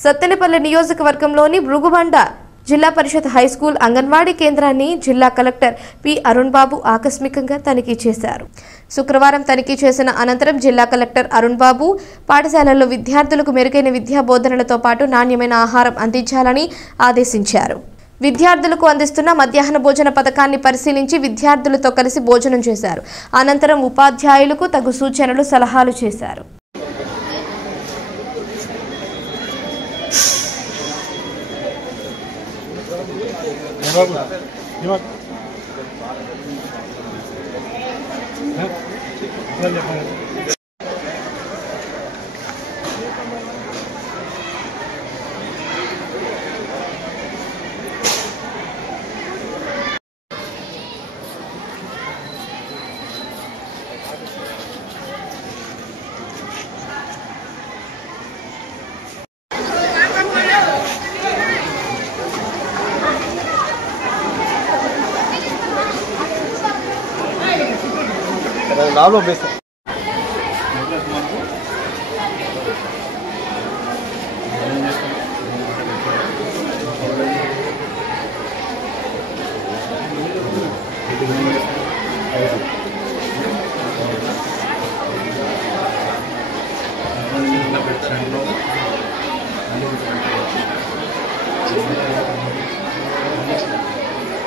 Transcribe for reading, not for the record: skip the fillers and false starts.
సత్తెనపల్లి నియోజకవర్గంలోని భృగుబండ జిల్లా పరిషత్ high school anganwadi కేంద్రాన్ని జిల్లా కలెక్టర్ పి అరుణ్ బాబు ఆకస్మికంగా తనిఖీ చేశారు. శుక్రవారం తనిఖీ చేసిన అనంతరం జిల్లా కలెక్టర్ అరుణ్ బాబు పాఠశాలల్లో విద్యార్థులకు మెరుగైన విద్యా బోధనలతో పాటు నాణ్యమైన ఆహారం అందించాలని ఆదేశించారు. విద్యార్థులకు అందిస్తున్న మధ్యాహ్న భోజన పథకాన్ని పరిశీలించి విద్యార్థులతో కలిసి భోజనం చేశారు. అనంతరం ఉపాధ్యాయులకు తగు సూచనలు సలహాలు చేశారు. लाभ बेस పెడతారండి